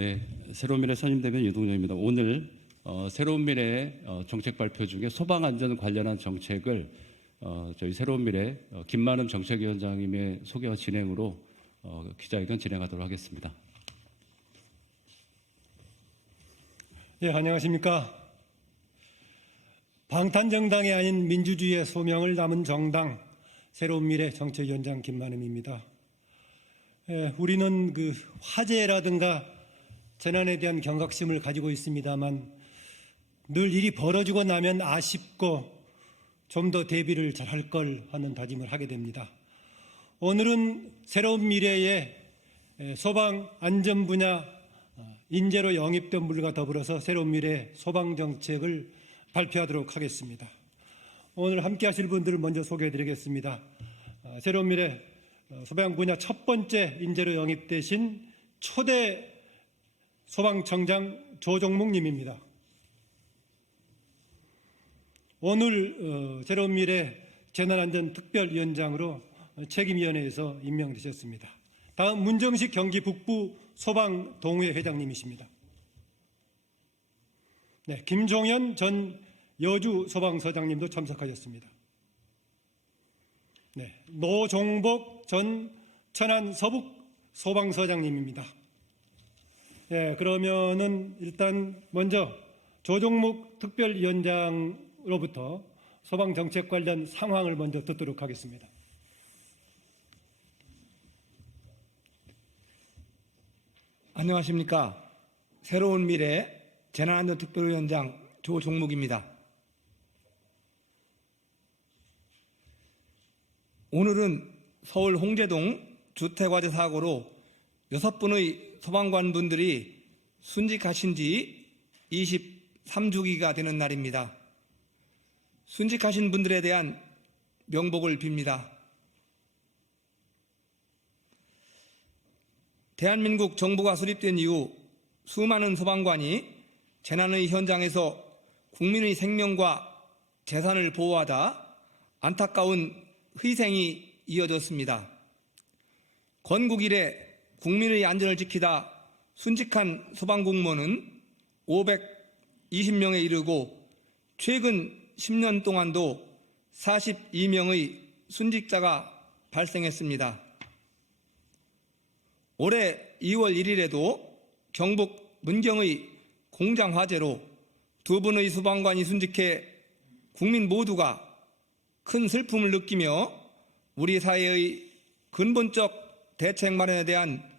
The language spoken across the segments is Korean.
네, 새로운 미래 선임대변 유동정입니다. 오늘 새로운 미래 정책 발표 중에 소방 안전 관련한 정책을 저희 새로운 미래 김만흠 정책위원장님의 소개와 진행으로 기자회견 진행하도록 하겠습니다. 예, 안녕하십니까. 방탄정당이 아닌 민주주의의 소명을 담은 정당 새로운 미래 정책위원장 김만흠입니다. 예, 우리는 그 화재라든가 재난에 대한 경각심을 가지고 있습니다만 늘 일이 벌어지고 나면 아쉽고 좀 더 대비를 잘할 걸 하는 다짐을 하게 됩니다. 오늘은 새로운 미래의 소방 안전 분야 인재로 영입된 분들과 더불어서 새로운 미래 소방 정책을 발표하도록 하겠습니다. 오늘 함께 하실 분들을 먼저 소개해 드리겠습니다. 새로운 미래 소방 분야 첫 번째 인재로 영입되신 초대 소방청장 조종묵 님입니다. 오늘 새로운 미래 재난안전특별위원장으로 책임위원회에서 임명되셨습니다. 다음 문정식 경기 북부 소방동호회 회장님이십니다. 네, 김종현 전 여주 소방서장님도 참석하셨습니다. 네, 노종복 전 천안 서북 소방서장님입니다. 네, 그러면은 일단 먼저 조종묵 특별위원장으로부터 소방정책 관련 상황을 먼저 듣도록 하겠습니다. 안녕하십니까. 새로운 미래 재난안전특별위원장 조종묵입니다. 오늘은 서울 홍제동 주택화재 사고로 6분의 소방관분들이 순직하신 지 23주기가 되는 날입니다. 순직하신 분들에 대한 명복을 빕니다. 대한민국 정부가 수립된 이후 수많은 소방관이 재난의 현장에서 국민의 생명과 재산을 보호하다 안타까운 희생이 이어졌습니다. 건국 이래 국민의 안전을 지키다 순직한 소방공무원은 520명에 이르고 최근 10년 동안도 42명의 순직자가 발생했습니다. 올해 2월 1일에도 경북 문경의 공장 화재로 2분의 소방관이 순직해 국민 모두가 큰 슬픔을 느끼며 우리 사회의 근본적 대책 마련에 대한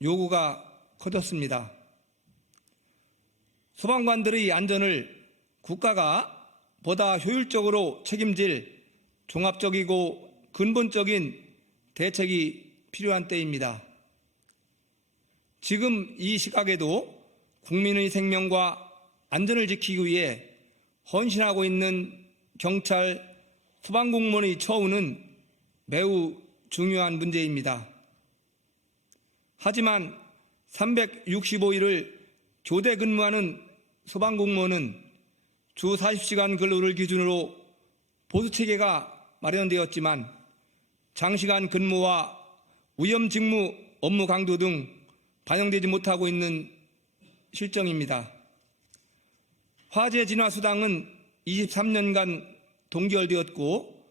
요구가 커졌습니다. 소방관들의 안전을 국가가 보다 효율적으로 책임질 종합적이고 근본적인 대책이 필요한 때입니다. 지금 이 시각에도 국민의 생명과 안전을 지키기 위해 헌신하고 있는 경찰, 소방공무원의 처우는 매우 중요한 문제입니다. 하지만 365일을 교대 근무하는 소방공무원은 주 40시간 근로를 기준으로 보수체계가 마련되었지만 장시간 근무와 위험직무 업무 강도 등 반영되지 못하고 있는 실정입니다. 화재 진화 수당은 23년간 동결되었고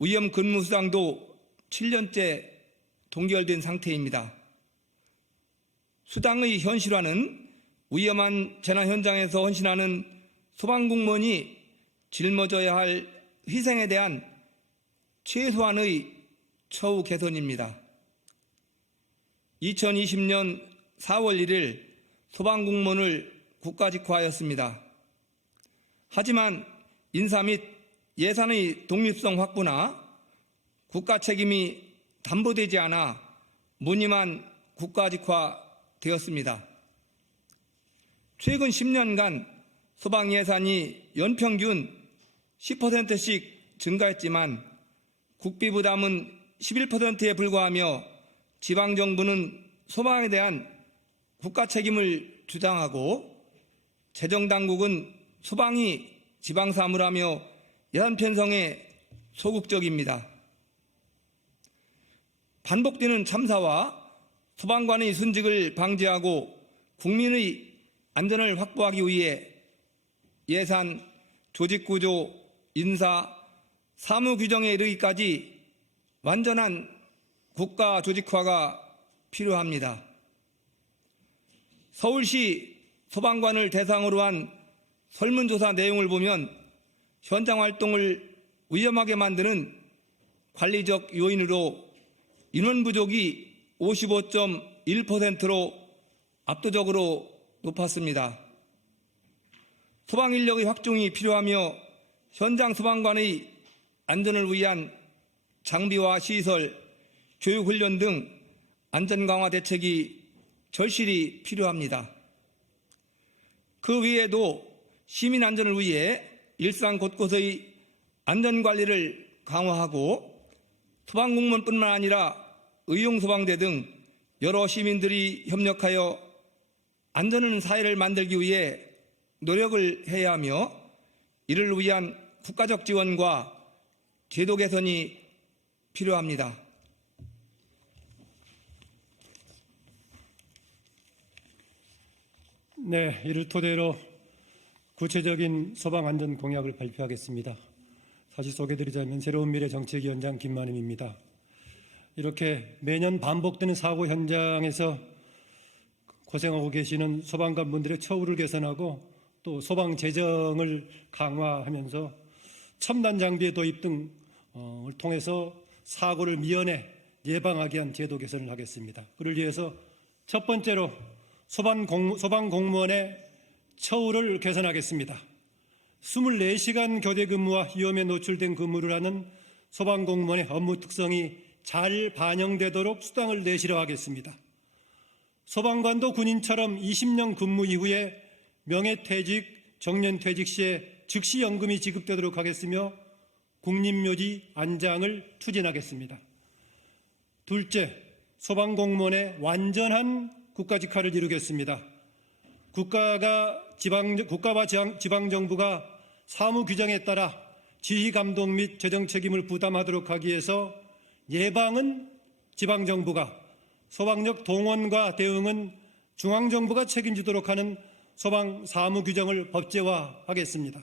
위험 근무 수당도 7년째 동결된 상태입니다. 수당의 현실화는 위험한 재난 현장에서 헌신하는 소방공무원이 짊어져야 할 희생에 대한 최소한의 처우 개선입니다. 2020년 4월 1일 소방공무원을 국가직화하였습니다. 하지만 인사 및 예산의 독립성 확보나 국가 책임이 담보되지 않아 무늬만 국가직화되었습니다. 최근 10년간 소방 예산이 연평균 10%씩 증가했지만 국비 부담은 11%에 불과하며 지방정부는 소방에 대한 국가 책임을 주장하고 재정당국은 소방이 지방사무라며 예산 편성에 소극적입니다. 반복되는 참사와 소방관의 순직을 방지하고 국민의 안전을 확보하기 위해 예산, 조직구조, 인사, 사무 규정에 이르기까지 완전한 국가 조직화가 필요합니다. 서울시 소방관을 대상으로 한 설문조사 내용을 보면 현장 활동을 위험하게 만드는 관리적 요인으로 인원 부족이 55.1%로 압도적으로 높았습니다. 소방 인력의 확충이 필요하며 현장 소방관의 안전을 위한 장비와 시설, 교육 훈련 등 안전 강화 대책이 절실히 필요합니다. 그 외에도 시민 안전을 위해 일상 곳곳의 안전 관리를 강화하고 소방공무원뿐만 아니라 의용소방대 등 여러 시민들이 협력하여 안전한 사회를 만들기 위해 노력을 해야 하며 이를 위한 국가적 지원과 제도 개선이 필요합니다. 네, 이를 토대로 구체적인 소방안전 공약을 발표하겠습니다. 사실 소개드리자면 새로운 미래 정책위원장 김만임입니다. 이렇게 매년 반복되는 사고 현장에서 고생하고 계시는 소방관분들의 처우를 개선하고 또 소방 재정을 강화하면서 첨단 장비의 도입 등을 통해서 사고를 미연에 예방하게 한 제도 개선을 하겠습니다. 그를 위해서 첫 번째로 소방 공무원의 처우를 개선하겠습니다. 24시간 교대 근무와 위험에 노출된 근무를 하는 소방 공무원의 업무 특성이 잘 반영되도록 수당을 내시려 하겠습니다. 소방관도 군인처럼 20년 근무 이후에 명예퇴직, 정년퇴직 시에 즉시 연금이 지급되도록 하겠으며 국립묘지 안장을 추진하겠습니다. 둘째, 소방공무원의 완전한 국가직화를 이루겠습니다. 국가와 지방정부가 사무규정에 따라 지휘감독 및 재정 책임을 부담하도록 하기 위해서 예방은 지방정부가, 소방력 동원과 대응은 중앙정부가 책임지도록 하는 소방 사무규정을 법제화하겠습니다.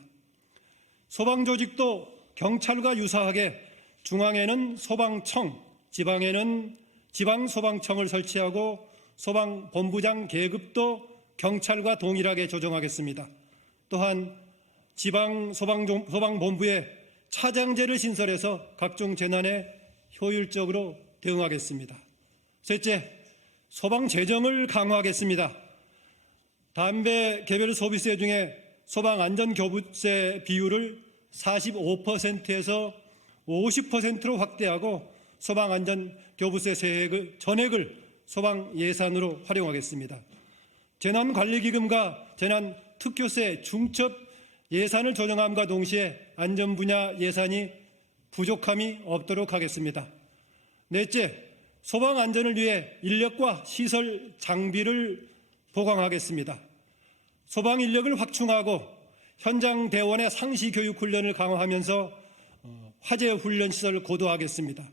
소방조직도 경찰과 유사하게 중앙에는 소방청, 지방에는 지방소방청을 설치하고 소방본부장 계급도 경찰과 동일하게 조정하겠습니다. 또한 지방소방본부에 차장제를 신설해서 각종 재난에 효율적으로 대응하겠습니다. 셋째, 소방재정을 강화하겠습니다. 담배 개별 소비세 중에 소방안전교부세 비율을 45%에서 50%로 확대하고 소방안전교부세 전액을 소방예산으로 활용하겠습니다. 재난관리기금과 재난특효세 중첩 예산을 조정함과 동시에 안전분야 예산이 부족함이 없도록 하겠습니다. 넷째, 소방안전을 위해 인력과 시설 장비를 보강하겠습니다. 소방인력을 확충하고 현장 대원의 상시교육 훈련을 강화하면서 화재 훈련 시설을 고도화하겠습니다.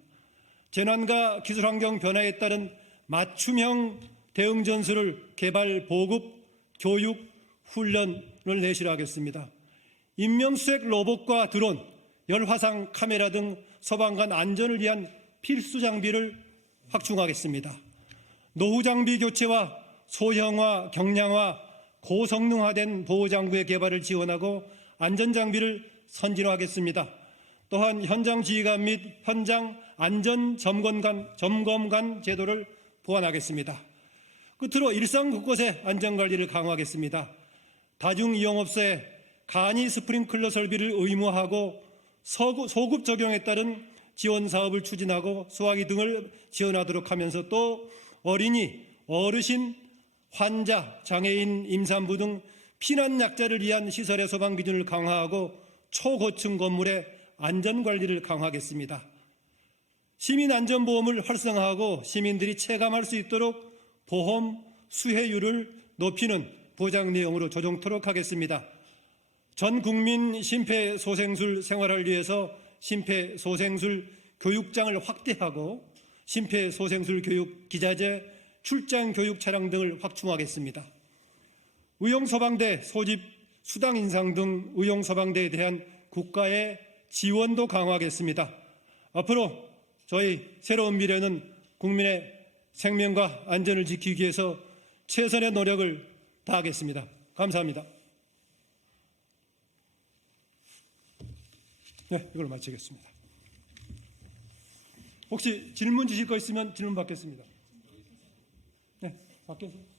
재난과 기술환경 변화에 따른 맞춤형 대응 전술을 개발, 보급, 교육, 훈련을 내시려 하겠습니다. 인명수색 로봇과 드론, 열화상 카메라 등 소방관 안전을 위한 필수 장비를 확충하겠습니다. 노후 장비 교체와 소형화, 경량화, 고성능화된 보호장구의 개발을 지원하고 안전장비를 선진화하겠습니다. 또한 현장 지휘관 및 현장 안전 점검관 제도를 보완하겠습니다. 끝으로 일상 곳곳의 안전관리를 강화하겠습니다. 다중이용업소에 간이 스프링클러 설비를 의무화하고 소급 적용에 따른 지원 사업을 추진하고 소화기 등을 지원하도록 하면서 또 어린이, 어르신, 환자, 장애인, 임산부 등 피난 약자를 위한 시설의 소방 기준을 강화하고 초고층 건물의 안전관리를 강화하겠습니다. 시민안전보험을 활성화하고 시민들이 체감할 수 있도록 보험 수혜율을 높이는 보장 내용으로 조정토록 하겠습니다. 전 국민 심폐소생술 생활을 위해서 심폐소생술 교육장을 확대하고 심폐소생술 교육 기자재, 출장 교육 차량 등을 확충하겠습니다. 의용소방대 소집 수당 인상 등 의용소방대에 대한 국가의 지원도 강화하겠습니다. 앞으로 저희 새로운 미래는 국민의 생명과 안전을 지키기 위해서 최선의 노력을 다하겠습니다. 감사합니다. 네, 이걸 마치겠습니다. 혹시 질문 주실 거 있으면 질문 받겠습니다. 네, 받겠습니다.